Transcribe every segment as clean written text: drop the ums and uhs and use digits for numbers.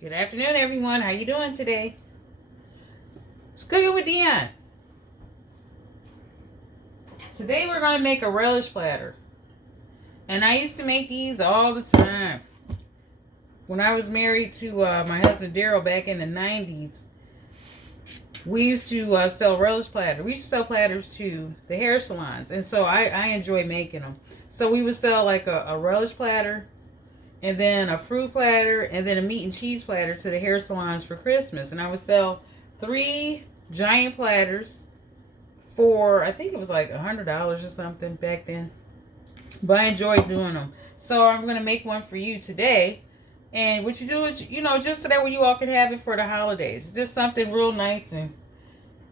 Good afternoon, everyone. How you doing today? It's Cooking with Dionne. Today we're going to make a relish platter. And I used to make these all the time. When I was married to my husband Daryl back in the 90s, we used to sell relish platters. We used to sell platters to the hair salons. And so I enjoy making them. So we would sell like a relish platter, and then a fruit platter, and then a meat and cheese platter to the hair salons for Christmas. And I would sell 3 giant platters for, I think it was like $100 or something back then. But I enjoyed doing them. So I'm going to make one for you today. And what you do is, just so that way you all can have it for the holidays. It's just something real nice and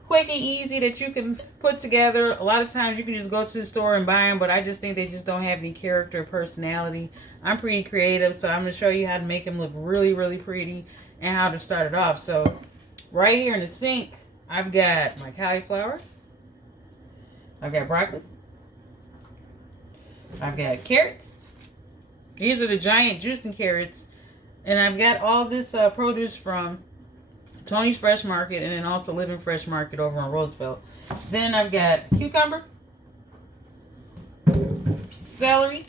quick and easy that you can put together. A lot of times you can just go to the store and buy them, but I just think they just don't have any character or personality. I'm pretty creative, so I'm going to show you how to make them look really, really pretty and how to start it off. So right here in the sink, I've got my cauliflower. I've got broccoli. I've got carrots. These are the giant juicing carrots. And I've got all this produce from Tony's Fresh Market, and then also Living Fresh Market over on Roosevelt. Then I've got cucumber, celery,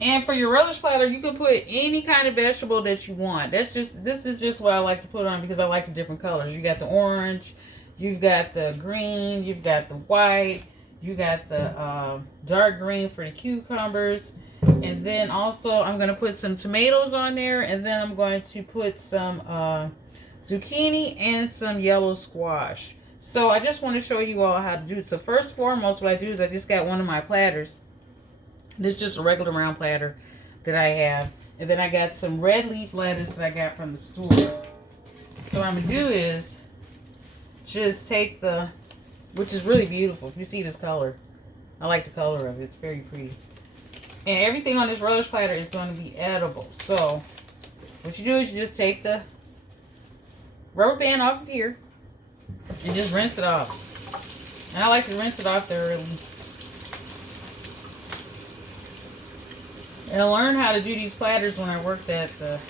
and for your relish platter, you can put any kind of vegetable that you want. This is just what I like to put on because I like the different colors. You got the orange, you've got the green, you've got the white, you got the dark green for the cucumbers. And then also I'm going to put some tomatoes on there, and then I'm going to put some zucchini and some yellow squash. So I just want to show you all how to do it. So first and foremost, what I do is I just got one of my platters. This is just a regular round platter that I have. And then I got some red leaf lettuce that I got from the store. So what I'm going to do is just take which is really beautiful. If you see this color, I like the color of it. It's very pretty. And everything on this relish platter is going to be edible. So what you do is you just take the rubber band off of here and just rinse it off. And I like to rinse it off thoroughly. And I learned how to do these platters when I worked at the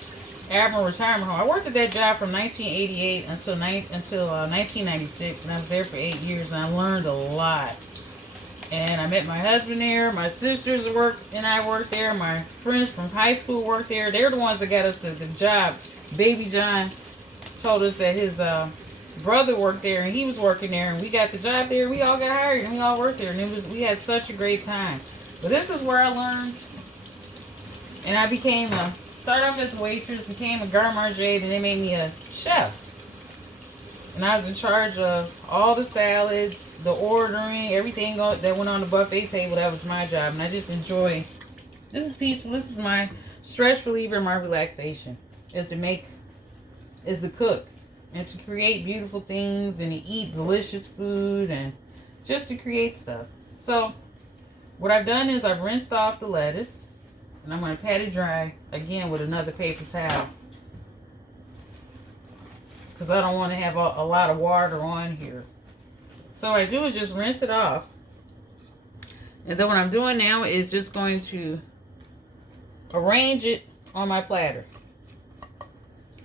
Admiral Retirement Home. I worked at that job from 1988 until 1996, and I was there for 8 years, and I learned a lot. And I met my husband there. My sisters and I worked there. My friends from high school worked there. They're the ones that got us the job. Baby John told us that his brother worked there, and he was working there, and we got the job there. We all got hired, and we all worked there, and we had such a great time. But this is where I learned, and I started off as a waitress, became a garde manger, and they made me a chef. And I was in charge of all the salads, the ordering, everything that went on the buffet table. That was my job. And I just enjoy. This is peaceful. This is my stress reliever, my relaxation. Is to cook. And to create beautiful things and to eat delicious food and just to create stuff. So what I've done is I've rinsed off the lettuce. And I'm going to pat it dry again with another paper towel. Because I don't want to have a lot of water on here. So what I do is just rinse it off. And then what I'm doing now is just going to arrange it on my platter.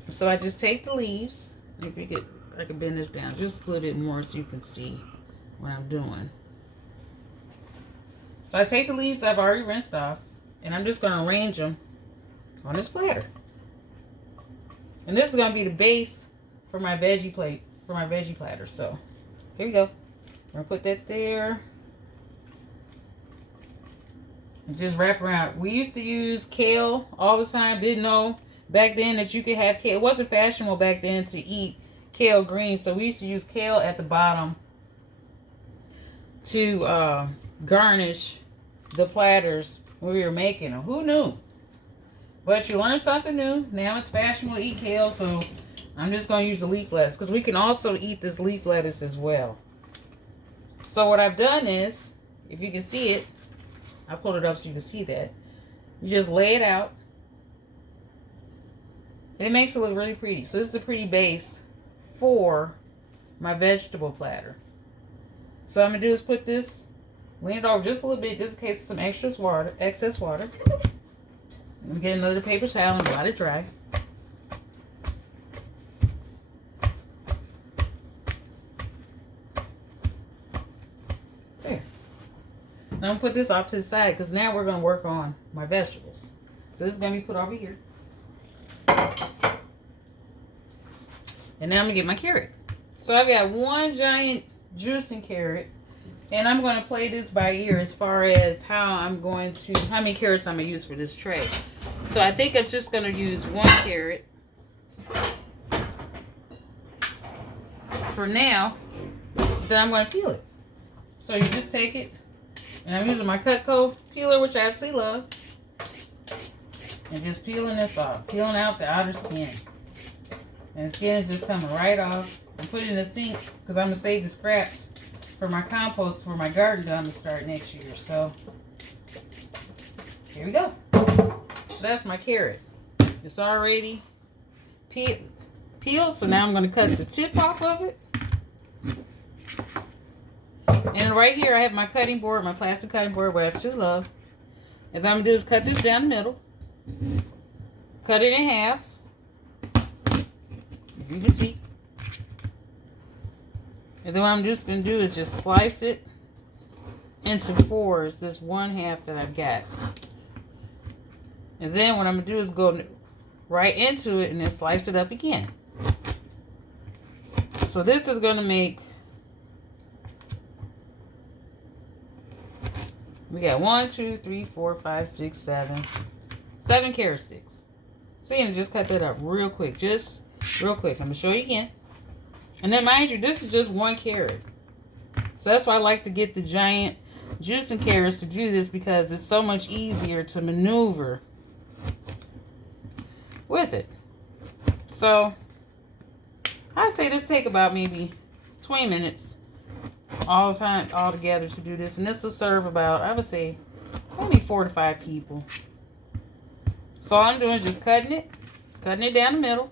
So I just take the leaves. If you get, I can bend this down just a little bit more so you can see what I'm doing. So I take the leaves I've already rinsed off, and I'm just going to arrange them on this platter. And this is going to be the base for my veggie platter. So here we go. I'm gonna put that there and just wrap around. We used to use kale all the time. Didn't know back then that you could have kale. It wasn't fashionable back then to eat kale green, so we used to use kale at the bottom to garnish the platters when we were making them. Who knew? But you learn something new. Now it's fashionable to eat kale, so I'm just going to use the leaf lettuce because we can also eat this leaf lettuce as well. So what I've done is, if you can see it, I pulled it up so you can see that. You just lay it out. And it makes it look really pretty. So this is a pretty base for my vegetable platter. So what I'm going to do is put this, lean it over just a little bit just in case of some excess water. I'm going to get another paper towel and let it dry. I'm going to put this off to the side because now we're going to work on my vegetables. So this is going to be put over here. And now I'm going to get my carrot. So I've got one giant juicing carrot. And I'm going to play this by ear as far as how many carrots I'm going to use for this tray. So I think I'm just going to use one carrot for now. Then I'm going to peel it. So you just take it. And I'm using my Cutco peeler, which I absolutely love. And just peeling this off. Peeling out the outer skin. And the skin is just coming right off. I'm putting it in the sink because I'm going to save the scraps for my compost for my garden that I'm going to start next year. So, here we go. So that's my carrot. It's already peeled. So now I'm going to cut the tip off of it. And right here I have my cutting board, my plastic cutting board, what I absolutely love. What I'm going to do is cut this down the middle. Cut it in half. You can see. And then what I'm just going to do is just slice it into fours, this one half that I've got. And then what I'm going to do is go right into it and then slice it up again. So this is going to make, we got 1, 2, 3, 4, 5, 6, 7 carrot sticks. So you're going to just cut that up real quick. Just real quick. I'm going to show you again. And then mind you, this is just one carrot. So that's why I like to get the giant juicing carrots to do this, because it's so much easier to maneuver with it. So I'd say this take about maybe 20 minutes all together to do this. And this will serve about, I would say, maybe 4 to 5 people. So all I'm doing is just cutting it down the middle,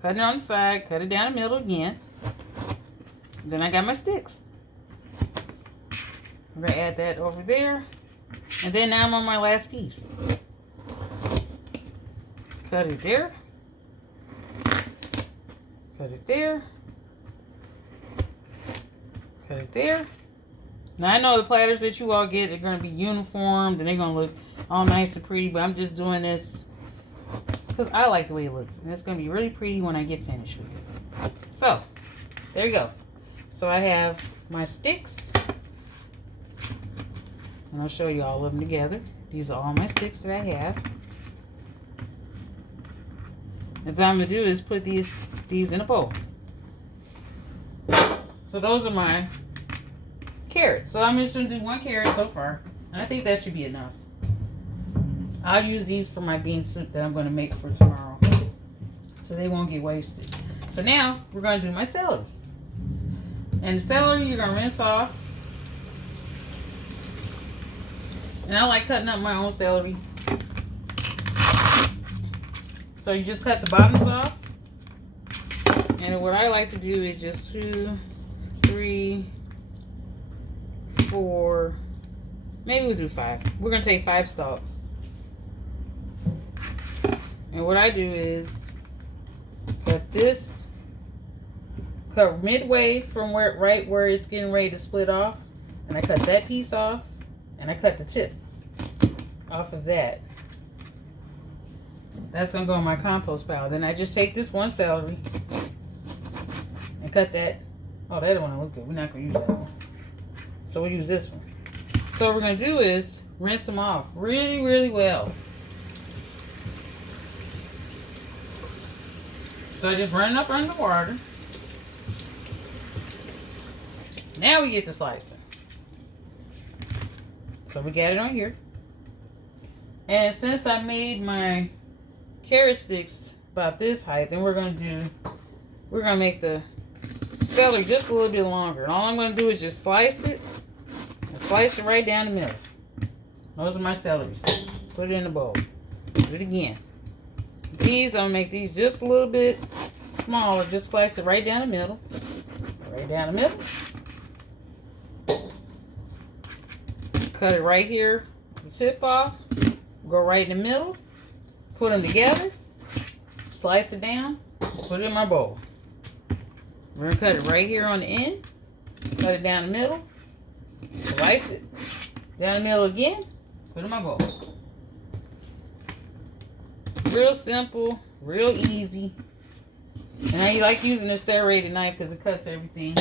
cutting it on the side, cut it down the middle again. Then I got my sticks. I'm going to add that over there. And then now I'm on my last piece. Cut it there. Cut it there. Cut it there. Now I know the platters that you all get are going to be uniformed and they're going to look all nice and pretty, but I'm just doing this because I like the way it looks. And it's going to be really pretty when I get finished with it. So, there you go. So I have my sticks. And I'll show you all of them together. These are all my sticks that I have. And what I'm going to do is put these in a bowl. So those are my carrots. So I'm just going to do one carrot so far. And I think that should be enough. I'll use these for my bean soup that I'm going to make for tomorrow. So they won't get wasted. So now we're going to do my celery. And the celery you're going to rinse off. And I like cutting up my own celery. So you just cut the bottoms off. And what I like to do is just 2, 3, 4, maybe we'll do 5. We're going to take 5 stalks. And what I do is cut midway from right where it's getting ready to split off. And I cut that piece off. And I cut the tip off of that. That's going to go in my compost pile. Then I just take this one celery and cut that. Oh, that don't look good. We're not going to use that one. So we'll use this one. So what we're going to do is rinse them off really, really well. So I just run it up under the water. Now we get to slicing. So we got it on here. And since I made my carrot sticks about this height, then we're going to make the celery just a little bit longer. And all I'm going to do is just slice it. And slice it right down the middle. Those are my celery sticks. Put it in the bowl. Do it again. These, I'm going to make these just a little bit smaller. Just slice it right down the middle. Right down the middle. Cut it right here, the tip off, go right in the middle, put them together, slice it down, put it in my bowl. We're going to cut it right here on the end, cut it down the middle, slice it, Down the middle again. Put in my bowl. Real simple, real easy. And I like using a serrated knife because it cuts everything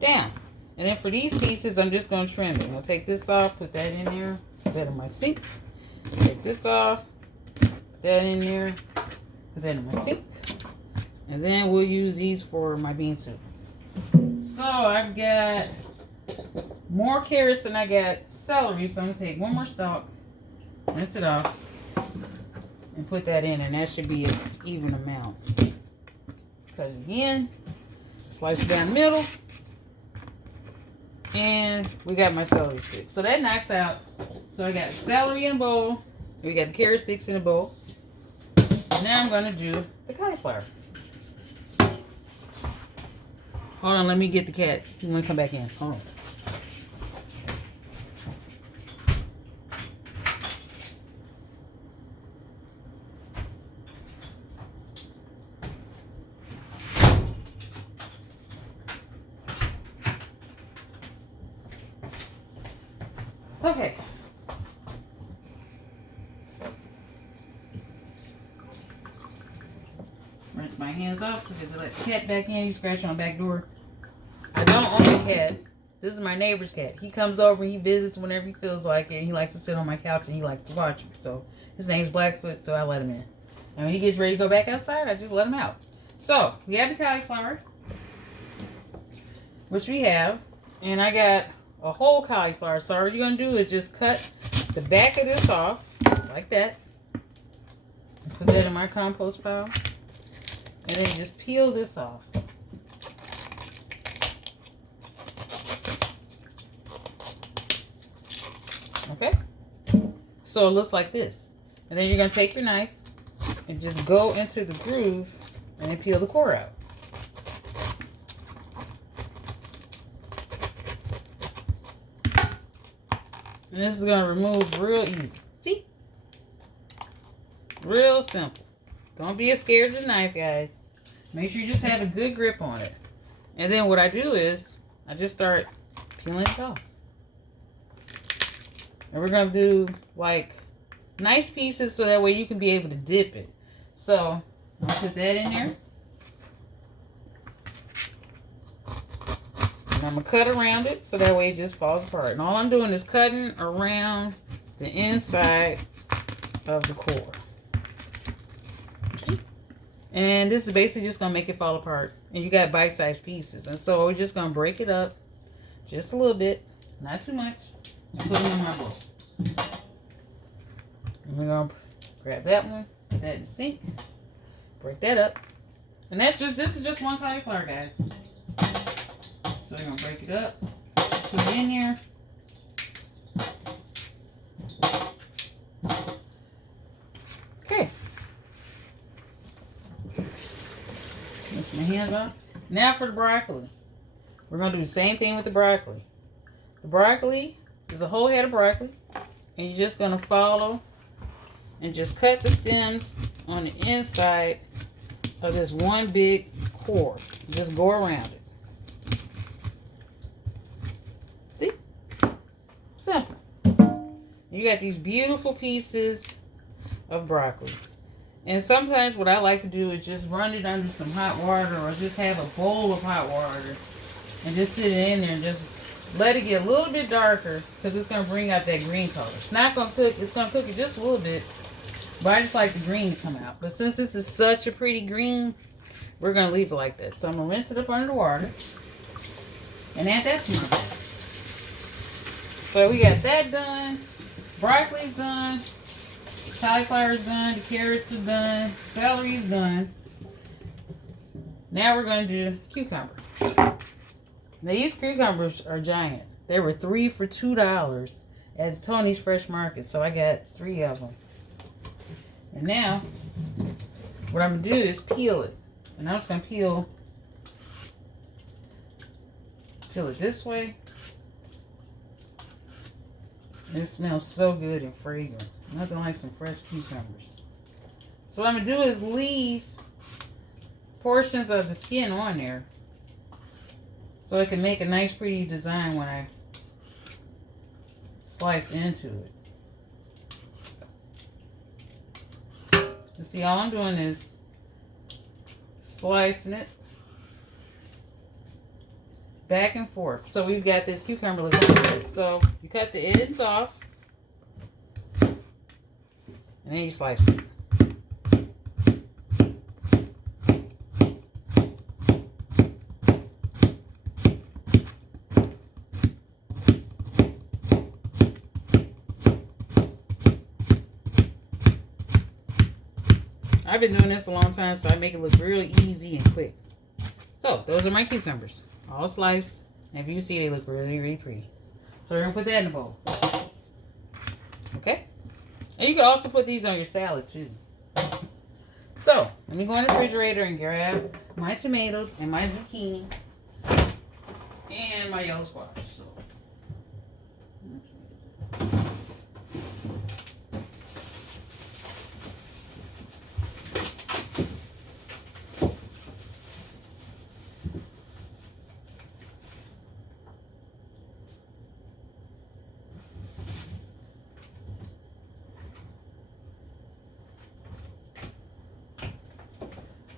down. And then for these pieces, I'm just going to trim it. I'm going to take this off, put that in there, put that in my sink. Take this off, put that in there, put that in my sink. And then we'll use these for my bean soup. So I've got more carrots than I got celery. So I'm going to take one more stalk, rinse it off, and put that in. And that should be an even amount. Cut it again, slice it down the middle. And we got my celery sticks. So that knocks out. So I got celery in a bowl. We got the carrot sticks in a bowl. Now I'm going to do the cauliflower. Hold on, let me get the cat. You want to come back in? Hold on. Okay. Rinse my hands off so I let the cat back in. He's scratching on the back door. I don't own a cat. This is my neighbor's cat. He comes over and he visits whenever he feels like it. He likes to sit on my couch and he likes to watch me. So his name's Blackfoot, so I let him in. And when he gets ready to go back outside, I just let him out. So we have the cauliflower, which we have. And I got a whole cauliflower. So all you're going to do is just cut the back of this off like that. Put that in my compost pile. And then just peel this off. Okay? So it looks like this. And then you're going to take your knife and just go into the groove and then peel the core out. And this is going to remove real easy. See? Real simple. Don't be scared of the knife, guys. Make sure you just have a good grip on it. And then what I do is I just start peeling it off. And we're going to do like nice pieces so that way you can be able to dip it. So I'm going to put that in there. And I'm going to cut around it so that way it just falls apart. And all I'm doing is cutting around the inside of the core. And this is basically just going to make it fall apart. And you got bite-sized pieces. And so we're just going to break it up just a little bit. Not too much. And put them in my bowl. And we're going to grab that one. Put that in the sink. Break that up. And this is just one cauliflower, guys. So we're going to break it up. Put it in here. Okay. Lift my hands off. Now for the broccoli. We're going to do the same thing with the broccoli. The broccoli is a whole head of broccoli. And you're just going to follow and just cut the stems on the inside of this one big core. Just go around it. See? Simple. You got these beautiful pieces of broccoli. And sometimes what I like to do is just run it under some hot water or just have a bowl of hot water and just sit it in there and just let it get a little bit darker because it's going to bring out that green color. It's not going to cook. It's going to cook it just a little bit, but I just like the green to come out. But since this is such a pretty green, we're going to leave it like this. So I'm going to rinse it up under the water and add that to my bowl. So we got that done. Broccoli's done. Cauliflower's done. The carrots are done. Celery's done. Now we're going to do cucumber. Now these cucumbers are giant. They were 3 for $2 at Tony's Fresh Market. So I got 3 of them. And now what I'm going to do is peel it. And I'm just going to peel it this way. It smells so good and fragrant. Nothing like some fresh cucumbers. So what I'm going to do is leave portions of the skin on there so it can make a nice pretty design when I slice into it. You see, all I'm doing is slicing it back and forth. So we've got this cucumber looking like this. So you cut the ends off, and then you slice it. I've been doing this a long time, so I make it look really easy and quick. So, those are my cucumbers. All sliced. And if you see, they look really, really pretty. So, we're going to put that in the bowl. Okay? And you can also put these on your salad, too. So, let me go in the refrigerator and grab my tomatoes and my zucchini and my yellow squash. So,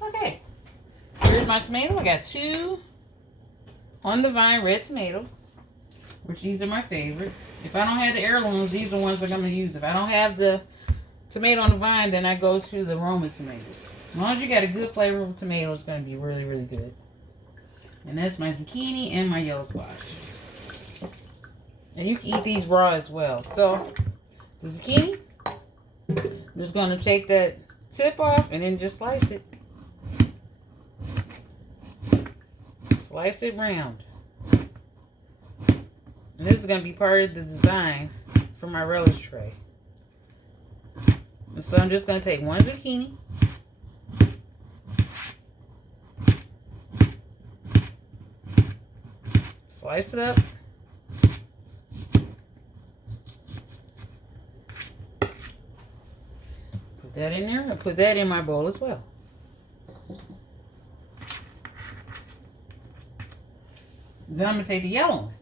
okay, here's my tomato. I got 2 on the vine red tomatoes, which these are my favorite. If I don't have the heirlooms, these are the ones I'm going to use. If I don't have the tomato on the vine, then I go to the Roma tomatoes. As long as you got a good flavorful tomato, it's going to be really, really good. And that's my zucchini and my yellow squash. And you can eat these raw as well. So, the zucchini, I'm just going to take that tip off and then just slice it. Slice it round. And this is going to be part of the design for my relish tray. And so I'm just going to take one zucchini. Slice it up. Put that in there. I put that in my bowl as well. Then I'm going to take the yellow one.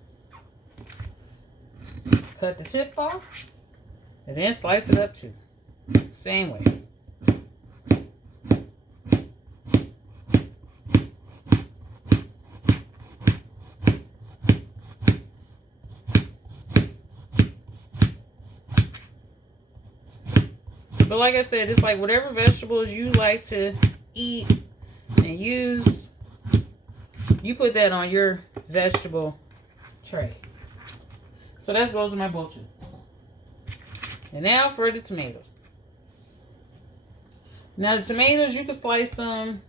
Cut the tip off. And then slice it up too. Same way. But like I said, it's like whatever vegetables you like to eat and use, you put that on your vegetable tray. So that goes in my bowl too. And now for the tomatoes. Now the tomatoes, you can slice them.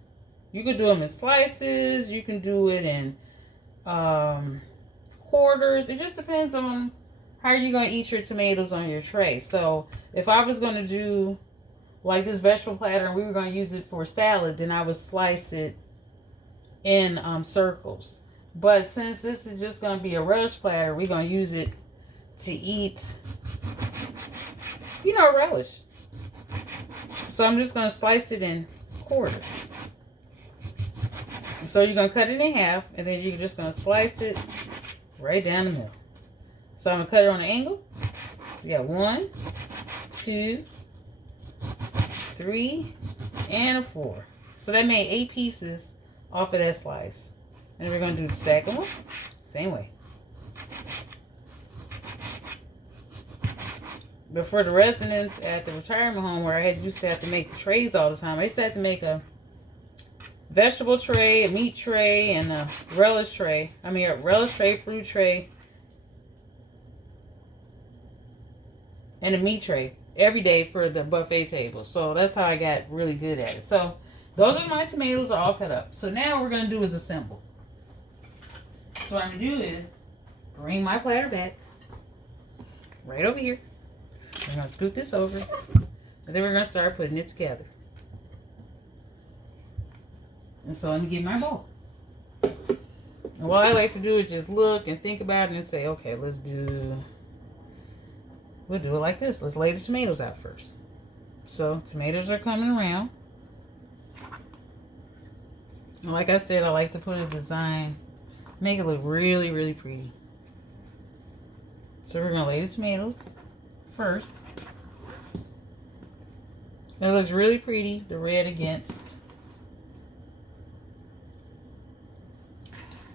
You can do them in slices. You can do it in quarters. It just depends on how you're going to eat your tomatoes on your tray. So if I was going to do like this vegetable platter and we were going to use it for salad, then I would slice it in circles. But since this is just going to be a relish platter, we're going to use it to eat, relish. So I'm just going to slice it in quarters. So you're going to cut it in half, and then you're just going to slice it right down the middle. So I'm going to cut it on an angle. We got 1, 2, 3, and 4. So that made 8 pieces off of that slice. And we're going to do the second one. Same way. But for the residents at the retirement home where I used to have to make the trays all the time, I used to have to make a vegetable tray, a meat tray, and a relish tray. A relish tray, fruit tray, and a meat tray every day for the buffet table. So that's how I got really good at it. So those are my tomatoes all cut up. So now what we're going to do is assemble. So what I'm going to do is bring my platter back right over here. We're going to scoot this over. And then we're going to start putting it together. And so let me get my bowl. And what I like to do is just look and think about it and say, okay, we'll do it like this. Let's lay the tomatoes out first. So tomatoes are coming around. And like I said, I like to put a design, make it look really, really pretty. So we're going to lay the tomatoes first. It looks really pretty, the red against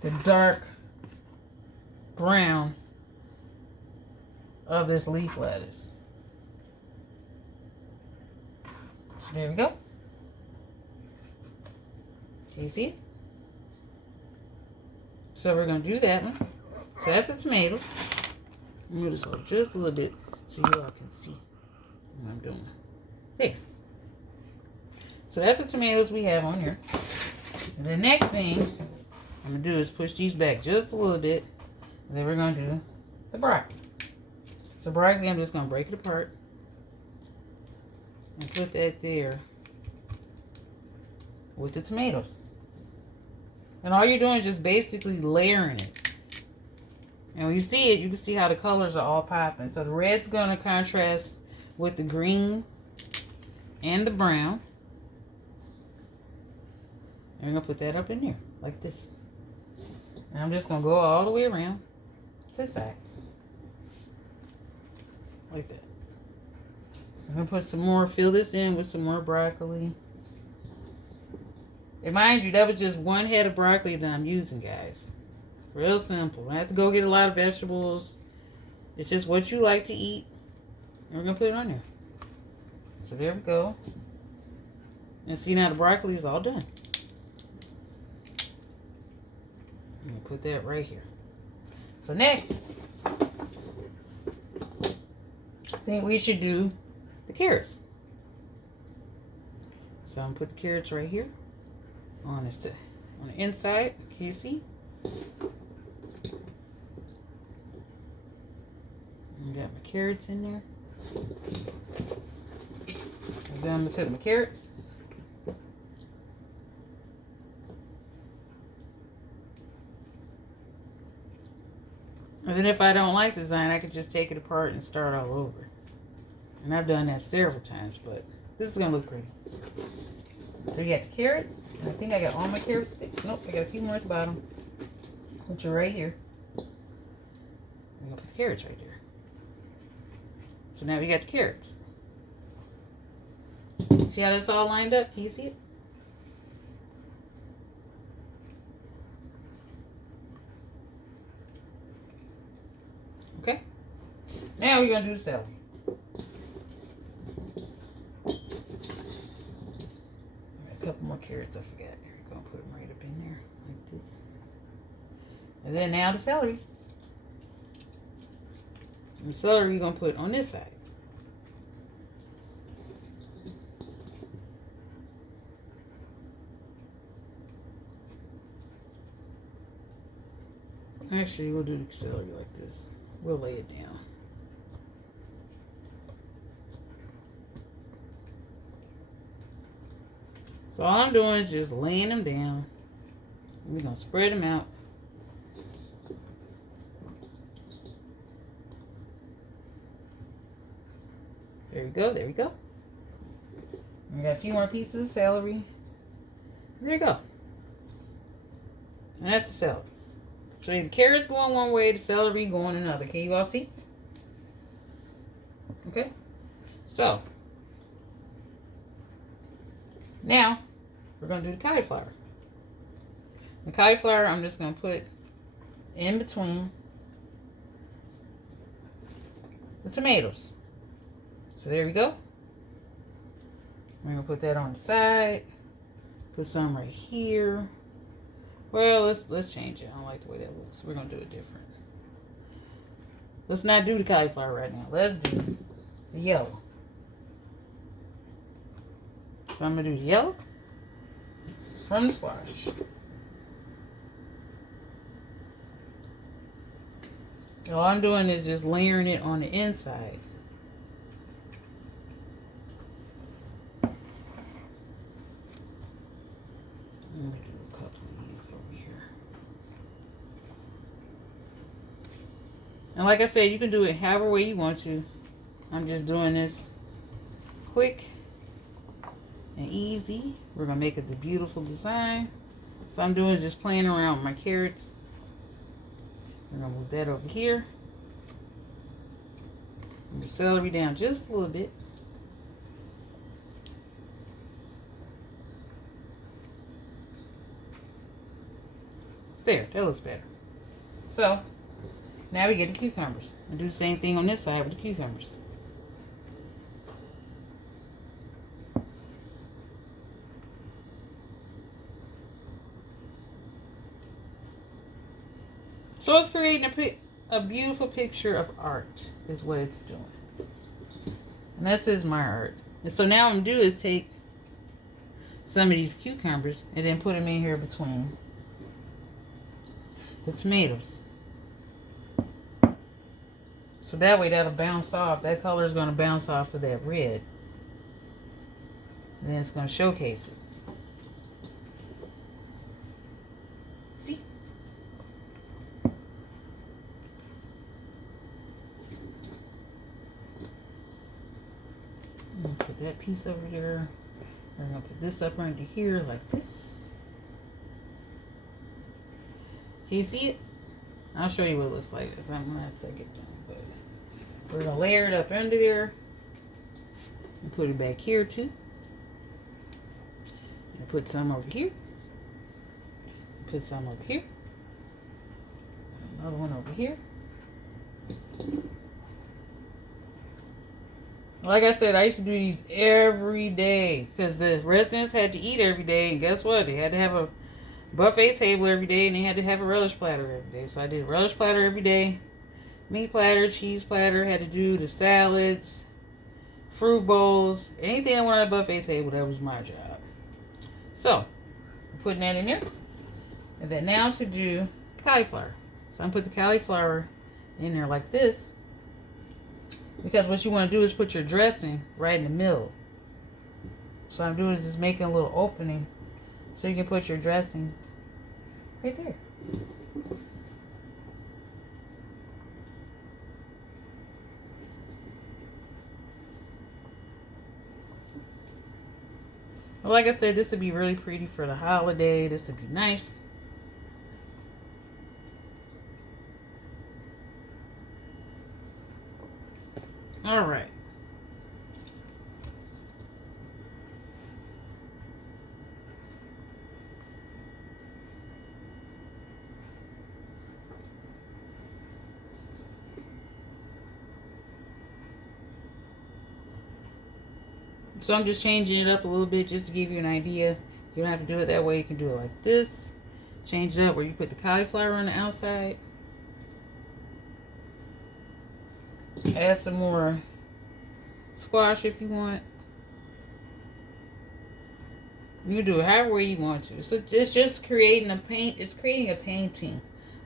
the dark brown of this leaf lettuce. So there we go. Can you see it? So we're going to do that one. So that's the tomatoes. Move this over just a little bit so you all can see what I'm doing. There. So that's the tomatoes we have on here. And the next thing I'm going to do is push these back just a little bit. And then we're going to do the broccoli. So broccoli, I'm just going to break it apart. And put that there with the tomatoes. And all you're doing is just basically layering it. And when you see it, you can see how the colors are all popping. So the red's going to contrast with the green and the brown. And we're going to put that up in there, like this. And I'm just going to go all the way around to the side. Like that. I'm going to put some more, fill this in with some more broccoli. And mind you, that was just one head of broccoli that I'm using, guys. Real simple. I have to go get a lot of vegetables. It's just what you like to eat. And we're going to put it on there. So there we go. And see, now the broccoli is all done. I'm going to put that right here. So next, I think we should do the carrots. So I'm going to put the carrots right here on the inside. Can you see? I got my carrots in there. And then I'm going to put my carrots. And then if I don't like the design, I could just take it apart and start all over. And I've done that several times, but this is going to look pretty. So you got the carrots. And I think I got all my carrot sticks. Nope, I got a few more at the bottom, which are right here. I'm going to put the carrots right there. So now we got the carrots. See how that's all lined up? Can you see it? Okay. Now we're going to do the celery. A couple more carrots I forgot. Here we're going to put them right up in there like this. And then now the celery. And the celery we're going to put on this side. Actually, we'll do the celery like this. We'll lay it down. So all I'm doing is just laying them down. We're going to spread them out. There we go, there we go. We got a few more pieces of celery. There you go. And that's the celery. So the carrots going one way, the celery going another. Can you all see? Okay. So now we're going to do the cauliflower. The cauliflower I'm just going to put in between the tomatoes. So there we go. We're going to put that on the side. Put some right here. Well, let's change it. I don't like the way that looks. We're going to do it different. Let's not do the cauliflower right now. Let's do the yellow. So I'm going to do the yellow from the squash. All I'm doing is just layering it on the inside. Let me do a couple of these over here. And like I said, you can do it however way you want to. I'm just doing this quick and easy. We're going to make it the beautiful design. So I'm doing is just playing around with my carrots. We're going to move that over here. Move the celery down just a little bit. There, that looks better. So, now we get the cucumbers. And do the same thing on this side with the cucumbers. So it's creating a beautiful picture of art is what it's doing. And this is my art. And so now what I'm going to do is take some of these cucumbers and then put them in here between the tomatoes. So that way that'll bounce off. That color is going to bounce off of that red. And then it's going to showcase it. See? I'm going to put that piece over there. I'm going to put this up under here like this. Can you see it? I'll show you what it looks like as I'm going to have to take it down. But we're going to layer it up under there. And put it back here too. And put some over here. Put some over here. Another one over here. Like I said, I used to do these every day because the residents had to eat every day. And guess what? They had to have a buffet table every day, and they had to have a relish platter every day. So I did a relish platter every day. Meat platter, cheese platter. Had to do the salads, fruit bowls. Anything I wanted on a buffet table, that was my job. So, I'm putting that in there. And then now to do cauliflower. So I'm going to put the cauliflower in there like this. Because what you want to do is put your dressing right in the middle. So what I'm doing is just making a little opening so you can put your dressing right there. Well, like I said, this would be really pretty for the holiday. This would be nice. All right. So I'm just changing it up a little bit just to give you an idea. You don't have to do it that way. You can do it like this. Change it up where you put the cauliflower on the outside. Add some more squash if you want. You do it however way you want to. So it's just creating a paint. It's creating a painting,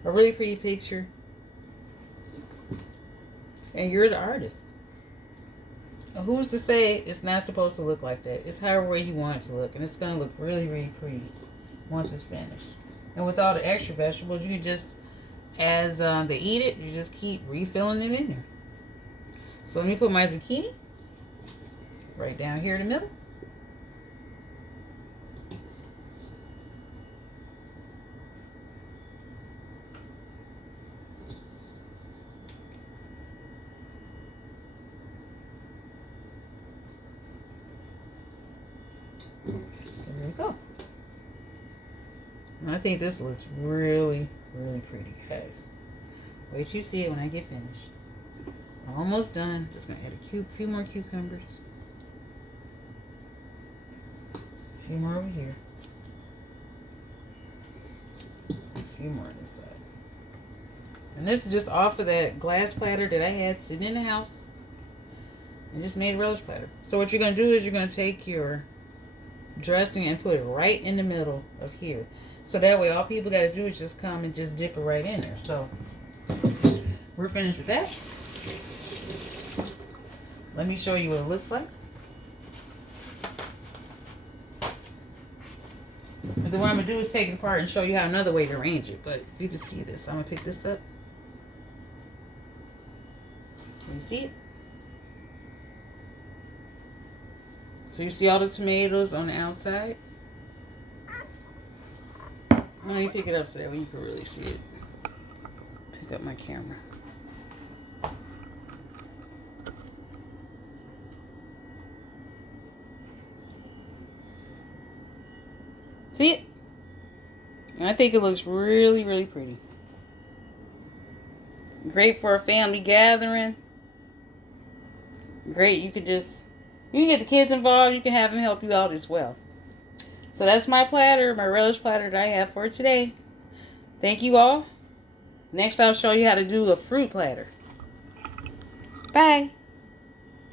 a really pretty picture, and you're the artist. Now, who's to say it's not supposed to look like that? It's however way you want it to look, and it's gonna look really, really pretty once it's finished. And with all the extra vegetables, you can just, as they eat it, you just keep refilling them in there. So let me put my zucchini right down here in the middle. There we go. And I think this looks really, really pretty, guys. Wait till you see it when I get finished. Almost done. Just gonna add a few more cucumbers. A few more over here. A few more on this side. And this is just off of that glass platter that I had sitting in the house. And just made a relish platter. So what you're gonna do is you're gonna take your dressing and put it right in the middle of here. So that way all people gotta do is just come and just dip it right in there. So we're finished with that. Let me show you what it looks like. And then what I'm going to do is take it apart and show you how another way to arrange it. But you can see this. I'm going to pick this up. Can you see it? So you see all the tomatoes on the outside? Let me pick it up so that way you can really see it. Pick up my camera. See it? I think it looks really, really pretty. Great for a family gathering. Great, you can get the kids involved. You can have them help you out as well. So that's my platter, my relish platter that I have for today. Thank you all. Next, I'll show you how to do a fruit platter. Bye.